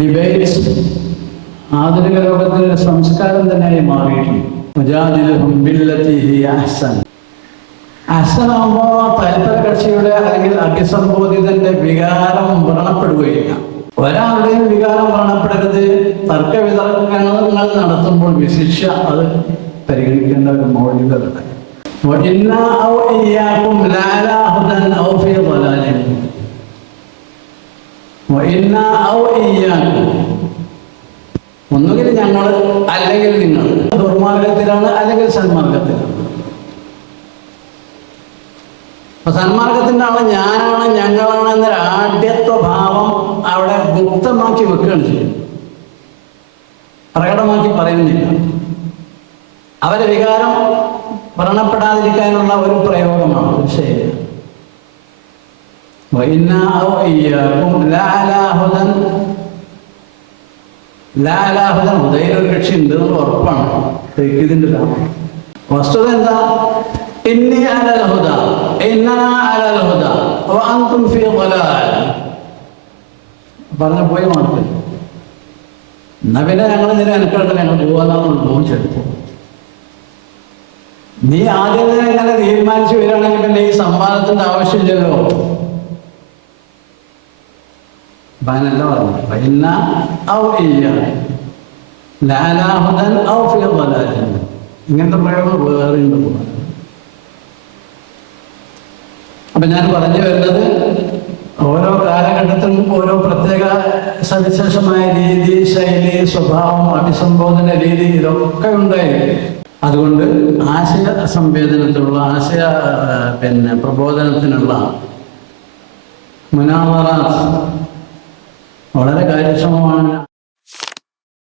Debates ആധുനിക ലോകത്തിന്റെ സംസ്കാരം തന്നെയായി മാറിയിട്ടുണ്ട്. മുജാദിലുഹും ബില്ലത്തി ഹിയ അഹ്സൻ. അഹ്സനാകുമ്പോൾ തൽപര കക്ഷിയുടെ അല്ലെങ്കിൽ അഭിസംബോധിതന്റെ വികാരം വ്രണപ്പെടുകയില്ല. ഒരാളുടെയും വികാരം വ്രണപ്പെടരുത്. തർക്ക വിതർക്കങ്ങൾ നടത്തുമ്പോൾ വിശിക്ഷ അത് പരിഗണിക്കേണ്ട ഒരു മൗലികതയുണ്ട്. ഒന്നുകിൽ ഞങ്ങൾ അല്ലെങ്കിൽ നിങ്ങൾ ദുർമാർഗത്തിലാണ് അല്ലെങ്കിൽ സന്മാർഗത്തിലാണ്. അപ്പൊ സന്മാർഗത്തിന്റെ ആള് ഞാനാണ് ഞങ്ങളാണ് എന്നൊരു ആഢ്യത്വ ഭാവം അവിടെ ഗുപ്തമാക്കി വെക്കുകയാണ് ചെയ്യുന്നത്. പ്രകടമാക്കി പറയുന്നില്ല. അവരെ വികാരം വ്രണപ്പെടാതിരിക്കാനുള്ള ഒരു പ്രയോഗമാണ്. ഒരു ശൈലി. ഹുദയിലൊരു കക്ഷി ഉണ്ട് എന്നുള്ള ഉറപ്പാണ്. ഇതിന്റെ വസ്തുത എന്താ? ഇന്നി അലൽ ഹുദ ഇന്നനാ അലൽ ഹുദ വഅൻതും ഫീ ളലാൽ. പറഞ്ഞു പോയി മാത്രം. എന്നാ പിന്നെ ഞങ്ങൾ ഇതിനെ അനുക്കണ്ട ഞങ്ങൾ പോകാനാണെന്ന് തോന്നിച്ചെടുത്തു. നീ ആദ്യം തന്നെ ഇങ്ങനെ തീരുമാനിച്ചു വരികയാണെങ്കിൽ പിന്നെ ഈ സംവാദത്തിന്റെ ആവശ്യമില്ലല്ലോ. ബാനല്ല പറഞ്ഞു ഇങ്ങനത്തെ പ്രയോഗങ്ങൾ വേറെ ഉണ്ട്. അപ്പൊ ഞാൻ പറഞ്ഞു വരുന്നത് ഓരോ കാലഘട്ടത്തിലും ഓരോ പ്രത്യേക സവിശേഷമായ രീതി, ശൈലി, സ്വഭാവം, അഭിസംബോധന രീതി ഇതൊക്കെ ഉണ്ടായിരുന്നു. അതുകൊണ്ട് ആശയ സംവേദനത്തിനുള്ള പ്രബോധനത്തിനുള്ള മുനാവറ വളരെ കാര്യക്ഷമമാണ്.